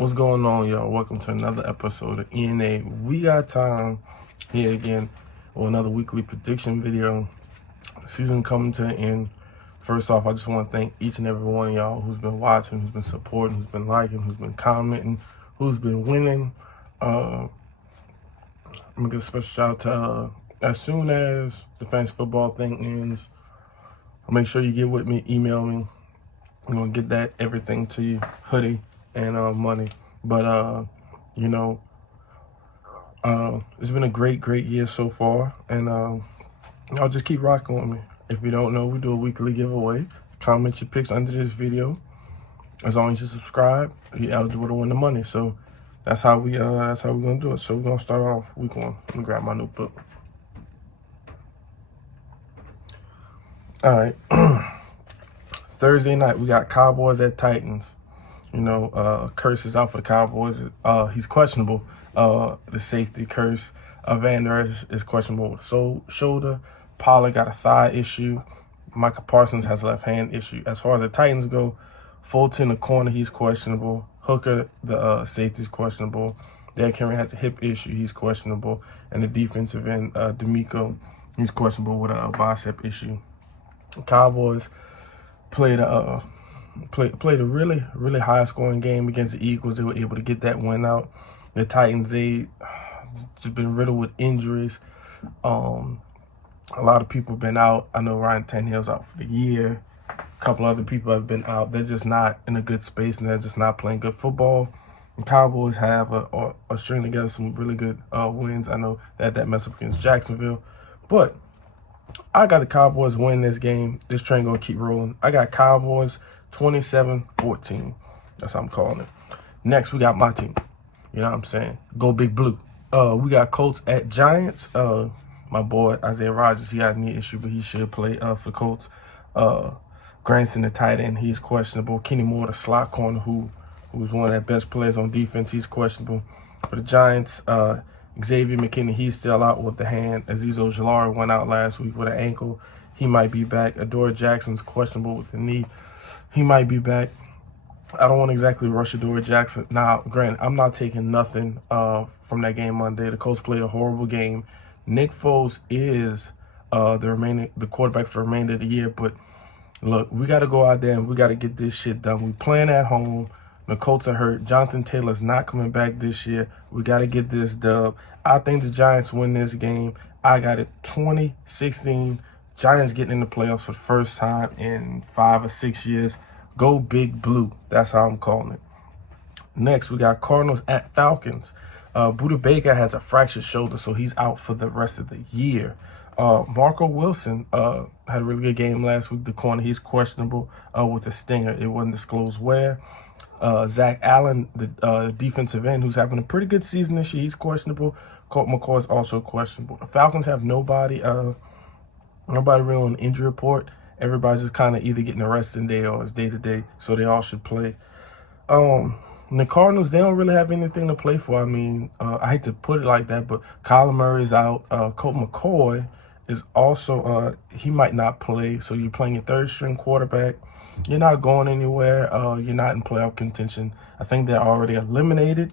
What's going on, y'all? Welcome to another episode of ENA. We got time here again with another weekly prediction video. Season coming to an end. First off, I just want to thank each and every one of y'all who's been watching, who's been supporting, who's been liking, who's been commenting, who's been winning. I'm gonna give a special shout out to as soon as the fantasy football thing ends, make sure you get with me, email me. I'm gonna get that everything to you, hoodie and money. But it's been a great year so far, and y'all just keep rocking with me. If you don't know, we do a weekly giveaway. Comment your picks under this video. As long as you subscribe, you're eligible to win the money. So that's how we're gonna do it. So we're gonna start off week one. Let me grab my notebook. All right. Thursday night, we got Cowboys at Titans. Curse is out for the Cowboys. He's questionable. The safety Curse. Vander is questionable with a shoulder. Pollard got a thigh issue. Micah Parsons has a left hand issue. As far as the Titans go, Fulton, the corner, he's questionable. Hooker, the safety, is questionable. Derrick Henry has a hip issue. He's questionable. And the defensive end, D'Amico, he's questionable with a bicep issue. The Cowboys played a really high scoring game against the Eagles. They were able to get that win out. The Titans, they just been riddled with injuries. A lot of people have been out. I know Ryan Tannehill's out for the year. A couple other people have been out. They're just not in a good space, and they're just not playing good football. The Cowboys have a string together some really good wins. I know they had that mess up against Jacksonville, but I got the Cowboys winning this game. This train gonna keep rolling. I got Cowboys 27-14. That's how I'm calling it. Next, we got my team. You know what I'm saying? Go Big Blue. We got Colts at Giants. My boy Isaiah Rodgers, he had a knee issue, but he should play for Colts. Granson, the tight end, he's questionable. Kenny Moore, the slot corner, who's one of their best players on defense, he's questionable. For the Giants, Xavier McKinney, he's still out with the hand. Azeez Ojulari went out last week with an ankle. He might be back. Adoree Jackson's questionable with the knee. He might be back. I don't want to exactly rush Adoree Jackson. Now, granted, I'm not taking nothing from that game Monday. The Colts played a horrible game. Nick Foles is the quarterback for the remainder of the year. But look, we got to go out there and we got to get this shit done. We playing at home. The Colts are hurt. Jonathan Taylor's not coming back this year. We got to get this dub. I think the Giants win this game. I got it 20-16. Giants getting in the playoffs for the first time in 5 or 6 years. Go Big Blue. That's how I'm calling it. Next, we got Cardinals at Falcons. Budda Baker has a fractured shoulder, so he's out for the rest of the year. Marco Wilson had a really good game last week. The corner, he's questionable with a stinger. It wasn't disclosed where. Zach Allen, the defensive end, who's having a pretty good season this year, he's questionable. Colt McCoy is also questionable. The Falcons have nobody really on the injury report. Everybody's just kind of either getting arrested day or it's day-to-day, so they all should play. The Cardinals, they don't really have anything to play for. I mean, I hate to put it like that, but Kyler Murray is out. Colt McCoy is also, he might not play. So you're playing your third-string quarterback. You're not going anywhere. You're not in playoff contention. I think they're already eliminated.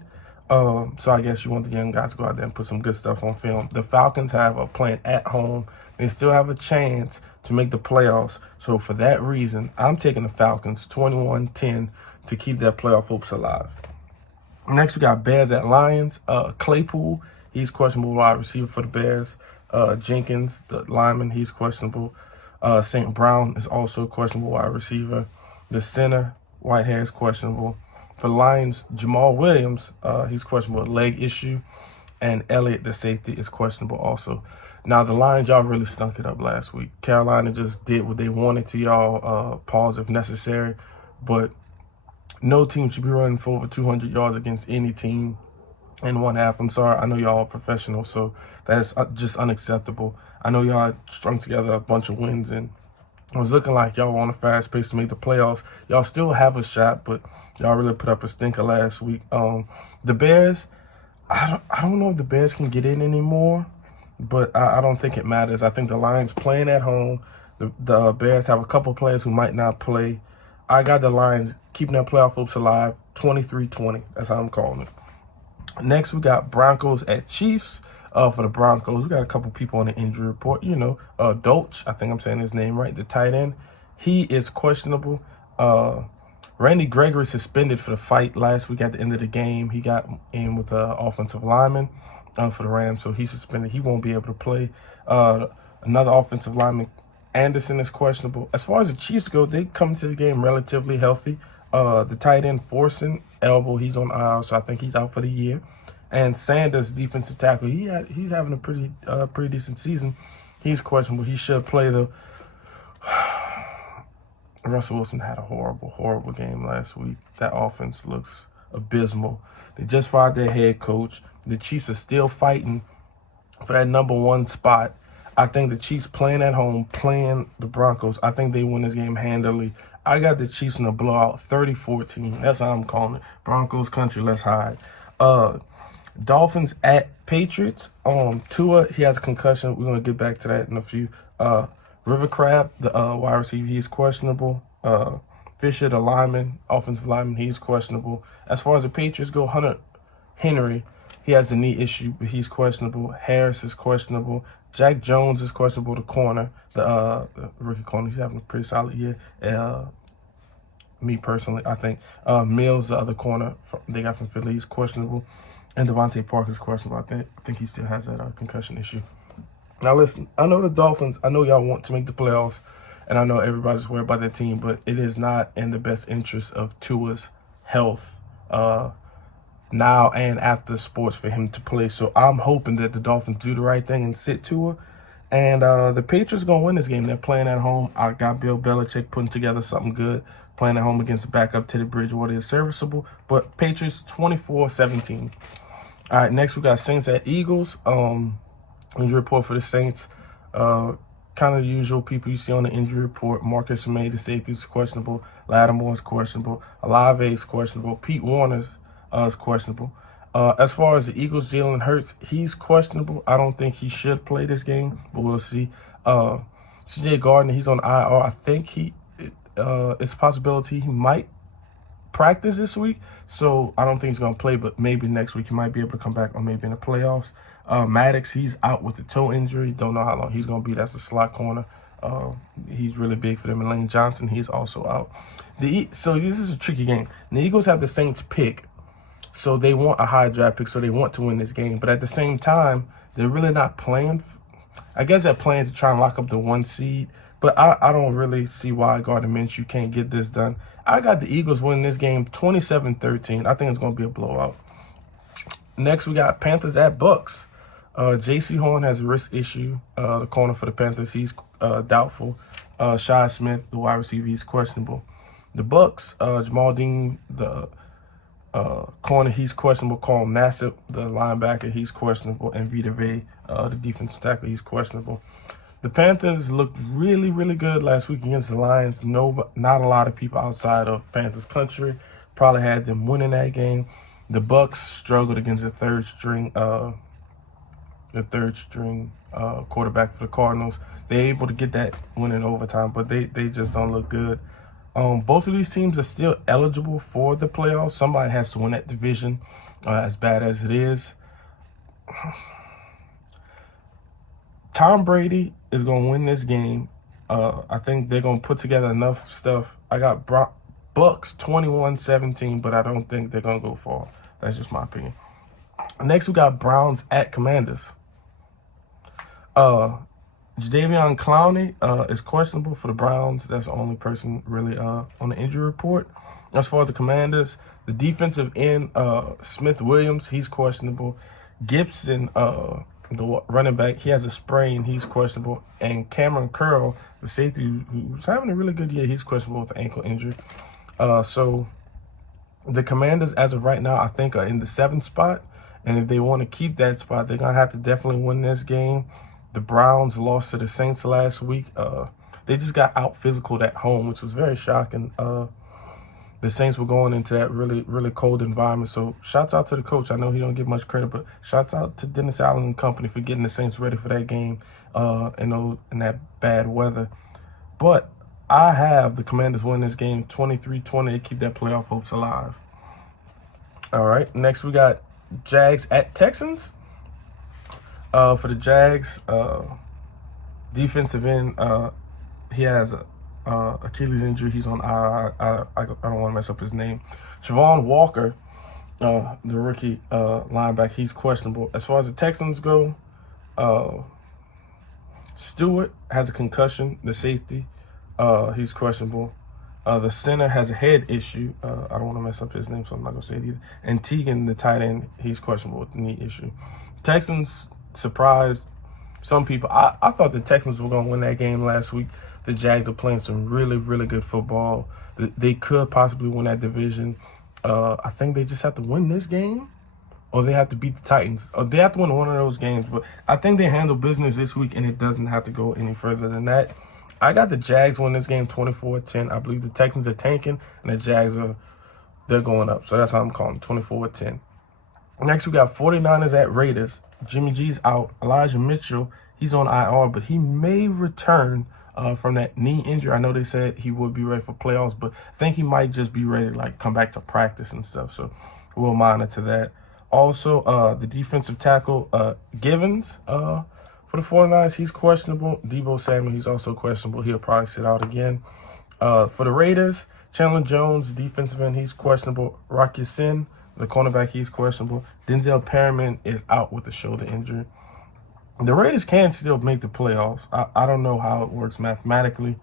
So I guess you want the young guys to go out there and put some good stuff on film. The Falcons have a playing at home. They still have a chance to make the playoffs. So for that reason, I'm taking the Falcons 21-10 to keep their playoff hopes alive. Next, we got Bears at Lions. Claypool, he's questionable wide receiver for the Bears. Jenkins, the lineman, he's questionable. St. Brown is also questionable wide receiver. The center, Whitehead, is questionable. For the Lions, Jamal Williams, he's questionable with a leg issue. And Elliott, the safety, is questionable also. Now, the Lions, y'all really stunk it up last week. Carolina just did what they wanted to y'all, pause if necessary. But no team should be running for over 200 yards against any team in one half. I'm sorry. I know y'all are professionals, so that's just unacceptable. I know y'all strung together a bunch of wins, and it was looking like y'all were on a fast pace to make the playoffs. Y'all still have a shot, but y'all really put up a stinker last week. The Bears, I don't know if the Bears can get in anymore, but I don't think it matters. I think the Lions playing at home. The Bears have a couple players who might not play. I got the Lions keeping their playoff hopes alive, 23-20. That's how I'm calling it. Next, we got Broncos at Chiefs. For the Broncos, we got a couple people on the injury report. Dolch, I think I'm saying his name right, the tight end. He is questionable. Randy Gregory suspended for the fight last week at the end of the game. He got in with the offensive lineman for the Rams, so he's suspended. He won't be able to play. Another offensive lineman, Anderson, is questionable. As far as the Chiefs go, they come to the game relatively healthy. The tight end, Forson, elbow, he's on IR, so I think he's out for the year. And Sanders, defensive tackle, he's having a pretty decent season. He's questionable. He should play, though. Russell Wilson had a horrible game last week. That offense looks abysmal. They just fired their head coach. The Chiefs are still fighting for that #1 spot. I think the Chiefs playing at home, playing the Broncos, I think they win this game handily. I got the Chiefs in a blowout, 30-14. That's how I'm calling it. Broncos country, let's hide. Dolphins at Patriots. Tua, he has a concussion. We're going to get back to that in a few. River Crab, the wide receiver, he's questionable. Fisher, the lineman, offensive lineman, he's questionable. As far as the Patriots go, Hunter Henry, he has a knee issue, but he's questionable. Harris is questionable. Jack Jones is questionable, the corner, the rookie corner. He's having a pretty solid year. Me personally, I think. Mills, the other corner they got from Philly, he's questionable. And Devontae Parker is questionable. I think he still has that concussion issue. Now, listen, I know the Dolphins, I know y'all want to make the playoffs, and I know everybody's worried about their team, but it is not in the best interest of Tua's health now and after sports for him to play. So I'm hoping that the Dolphins do the right thing and sit Tua. And the Patriots are going to win this game. They're playing at home. I got Bill Belichick putting together something good. Playing at home against the backup Teddy Bridgewater is serviceable. But Patriots 24-17. All right, next we got Saints at Eagles. Injury report for the Saints. Kind of the usual people you see on the injury report. Marcus May, the safety, is questionable. Lattimore is questionable. Olave is questionable. Pete Warner is questionable. As far as the Eagles, Jalen Hurts, he's questionable. I don't think he should play this game, but we'll see. CJ Gardner, he's on IR. I think it's a possibility he might practice this week, so I don't think he's going to play, but maybe next week he might be able to come back, or maybe in the playoffs. Maddox, he's out with a toe injury. Don't know how long he's going to be. That's a slot corner. He's really big for them. And Lane Johnson, he's also out. So this is a tricky game. The Eagles have the Saints pick, so they want a high draft pick, so they want to win this game. But at the same time, they're really not playing. I guess they're playing to try and lock up the 1 seed. But I don't really see why Gardner Minshew can't get this done. I got the Eagles winning this game 27-13. I think it's going to be a blowout. Next, we got Panthers at Bucks. J.C. Horn has a wrist issue. The corner for the Panthers, he's doubtful. Shi Smith, the wide receiver, he's questionable. The Bucks, Jamal Dean, the corner, he's questionable. Carl Nassib, the linebacker, he's questionable. And Vita Vea, the defensive tackle, he's questionable. The Panthers looked really, really good last week against the Lions. Not a lot of people outside of Panthers country probably had them winning that game. The Bucks struggled against the third string quarterback for the Cardinals. They're able to get that win in overtime, but they just don't look good. Both of these teams are still eligible for the playoffs. Somebody has to win that division, as bad as it is. Tom Brady is going to win this game. I think they're going to put together enough stuff. I got Bucks 21-17, but I don't think they're going to go far. That's just my opinion. Next, we got Browns at Commanders. Jadeveon Clowney is questionable for the Browns. That's the only person really on the injury report. As far as the Commanders, the defensive end, Smith Williams, he's questionable. Gibson, the running back, he has a sprain. He's questionable. And Cameron Curl, the safety, who's having a really good year, he's questionable with the ankle injury. So the Commanders, as of right now, I think are in the 7th spot. And if they want to keep that spot, they're going to have to definitely win this game. The Browns lost to the Saints last week. They just got out physical at home, which was very shocking. The Saints were going into that really, really cold environment. So shouts out to the coach. I know he don't get much credit, but shouts out to Dennis Allen and company for getting the Saints ready for that game in that bad weather. But I have the Commanders win this game 23-20 to keep that playoff hopes alive. All right, next we got Jags at Texans. For the Jags, defensive end, he has a Achilles injury. He's on IR. I don't want to mess up his name. Javon Walker, the rookie linebacker, he's questionable. As far as the Texans go, Stewart has a concussion, the safety. He's questionable. The center has a head issue. I don't want to mess up his name, so I'm not going to say it either. And Teagan, the tight end, he's questionable with the knee issue. Texans surprised some people. I thought the Texans were going to win that game last week. The Jags are playing some really, really good football. They could possibly win that division. I think they just have to win this game, or they have to beat the Titans. Or they have to win one of those games. But I think they handle business this week, and it doesn't have to go any further than that. I got the Jags win this game 24-10. I believe the Texans are tanking, and the Jags they're going up. So that's how I'm calling 24-10. Next, we got 49ers at Raiders. Jimmy G's out. Elijah Mitchell, he's on IR, but he may return from that knee injury. I know they said he would be ready for playoffs, but I think he might just be ready to like come back to practice and stuff. So we'll monitor that. Also, the defensive tackle, Givens, for the 49ers, he's questionable. Deebo Samuel, he's also questionable. He'll probably sit out again. For the Raiders, Chandler Jones, defensive end, he's questionable. Rocky Sin, the cornerback, he's questionable. Denzel Perryman is out with a shoulder injury. The Raiders can still make the playoffs. I don't know how it works mathematically,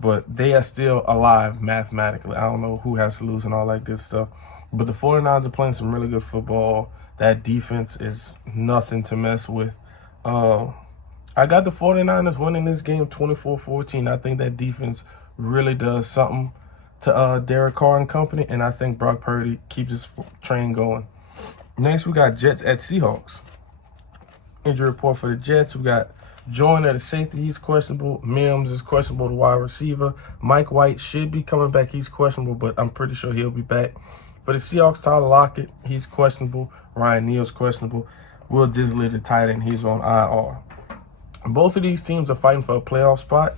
but they are still alive mathematically. I don't know who has to lose and all that good stuff. But the 49ers are playing some really good football. That defense is nothing to mess with. I got the 49ers winning this game 24-14. I think that defense really does something to Derek Carr and company, and I think Brock Purdy keeps his train going. Next, we got Jets at Seahawks. Injury report for the Jets. We got Joyner, the safety, he's questionable. Mims is questionable, the wide receiver. Mike White should be coming back. He's questionable, but I'm pretty sure he'll be back. For the Seahawks, Tyler Lockett, he's questionable. Ryan Neal's questionable. Will Disley, the tight end, he's on IR. Both of these teams are fighting for a playoff spot.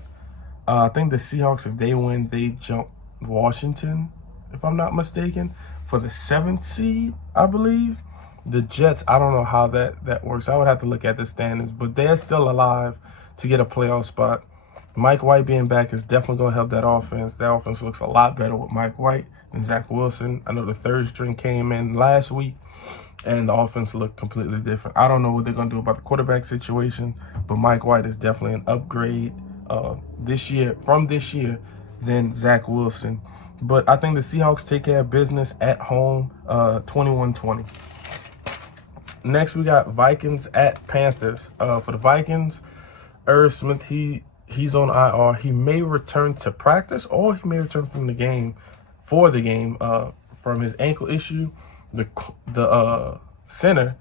I think the Seahawks, if they win, they jump Washington, if I'm not mistaken, for the 7th seed, I believe. The Jets, I don't know how that works. I would have to look at the standings, but they're still alive to get a playoff spot. Mike White being back is definitely going to help that offense. That offense looks a lot better with Mike White than Zach Wilson. I know the third string came in last week, and the offense looked completely different. I don't know what they're going to do about the quarterback situation, but Mike White is definitely an upgrade this year than Zach Wilson. But I think the Seahawks take care of business at home 21-20. Next, we got Vikings at Panthers. For the Vikings, Irv Smith, he's on IR. He may return to practice, or he may return from the game from his ankle issue. The center,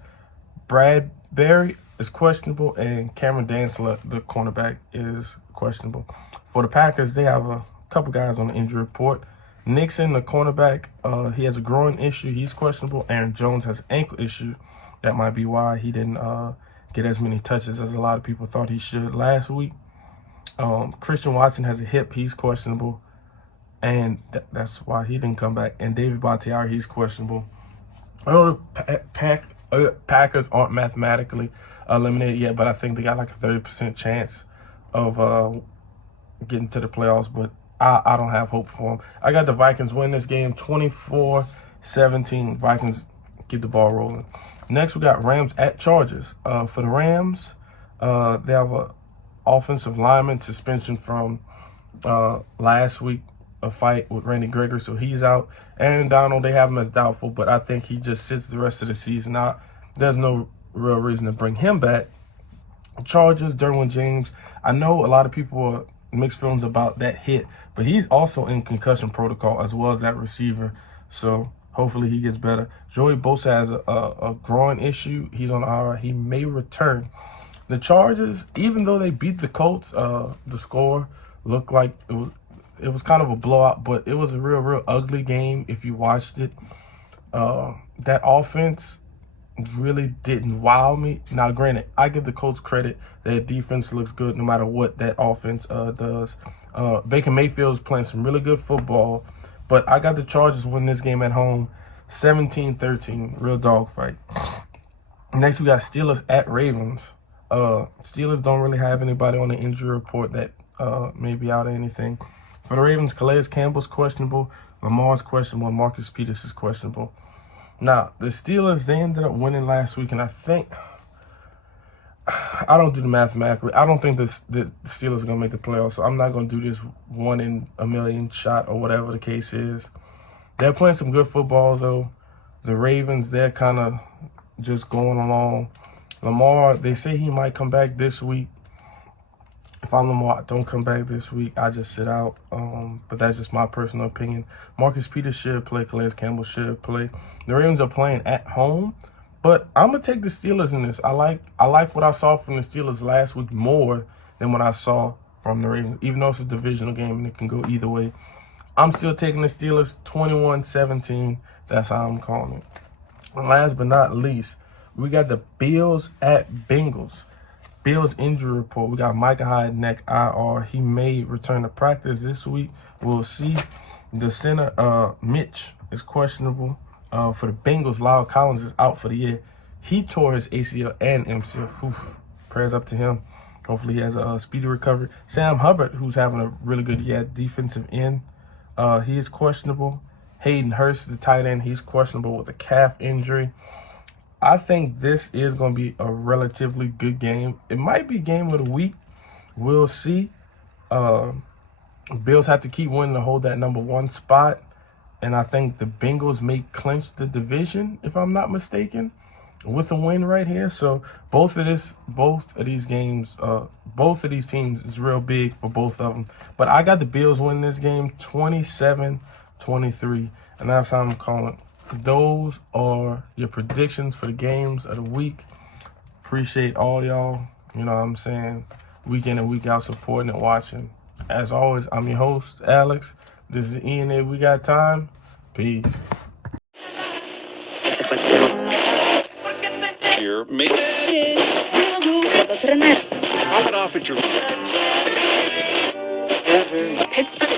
Brad Berry, is questionable, and Cameron Dantzler, the cornerback, is questionable. For the Packers, they have a couple guys on the injury report. Nixon, the cornerback, he has a groin issue. He's questionable. Aaron Jones has an ankle issue. That might be why he didn't get as many touches as a lot of people thought he should last week. Christian Watson has a hip. He's questionable. And that's why he didn't come back. And David Bakhtiari, he's questionable. I know the Packers aren't mathematically eliminated yet, but I think they got like a 30% chance of getting to the playoffs. But I don't have hope for them. I got the Vikings win this game 24-17. Vikings keep the ball rolling. Next, we got Rams at Chargers. For the Rams, they have an offensive lineman suspension from last week, a fight with Randy Gregory, so he's out. Aaron Donald, they have him as doubtful, but I think he just sits the rest of the season out. There's no real reason to bring him back. Chargers, Derwin James. I know a lot of people are mixed feelings about that hit, but he's also in concussion protocol as well as that receiver, so hopefully he gets better. Joey Bosa has a groin issue. He's on IR. He may return. The Chargers, even though they beat the Colts, the score looked like it was kind of a blowout, but it was a real ugly game if you watched it. That offense really didn't wow me. Now, granted, I give the Colts credit. Their defense looks good no matter what that offense does. Baker Mayfield's playing some really good football, but I got the Chargers winning this game at home, 17-13, real dogfight. Next, we got Steelers at Ravens. Steelers don't really have anybody on the injury report that may be out or anything. For the Ravens, Calais Campbell's questionable, Lamar's questionable, and Marcus Peters is questionable. Now, the Steelers, they ended up winning last week, and I think, I don't do the mathematically. I don't think the Steelers are going to make the playoffs, so I'm not going to do this 1 in a million shot or whatever the case is. They're playing some good football, though. The Ravens, they're kind of just going along. Lamar, they say he might come back this week. If I'm Lamar, I don't come back this week. I just sit out. But that's just my personal opinion. Marcus Peters should play. Calais Campbell should play. The Ravens are playing at home, but I'm gonna take the Steelers in this. I like what I saw from the Steelers last week more than what I saw from the Ravens. Even though it's a divisional game and it can go either way, I'm still taking the Steelers 21-17. That's how I'm calling it. And last but not least, we got the Bills at Bengals. Bills injury report. We got Micah Hyde, neck IR. He may return to practice this week. We'll see. The center, Mitch, is questionable. For the Bengals, Lyle Collins is out for the year. He tore his ACL and MCL. Oof. Prayers up to him. Hopefully he has a speedy recovery. Sam Hubbard, who's having a really good year at defensive end, he is questionable. Hayden Hurst, the tight end, he's questionable with a calf injury. I think this is going to be a relatively good game. It might be game of the week. We'll see. Bills have to keep winning to hold that #1 spot. And I think the Bengals may clinch the division, if I'm not mistaken, with a win right here. So both of these teams is real big for both of them. But I got the Bills winning this game 27-23. And that's how I'm calling it. Those are your predictions for the games of the week. Appreciate all y'all, you know what I'm saying, week in and week out supporting and watching. As always, I'm your host, Alex. This is ENA We Got Time. Peace. Here, make it off at your Pittsburgh.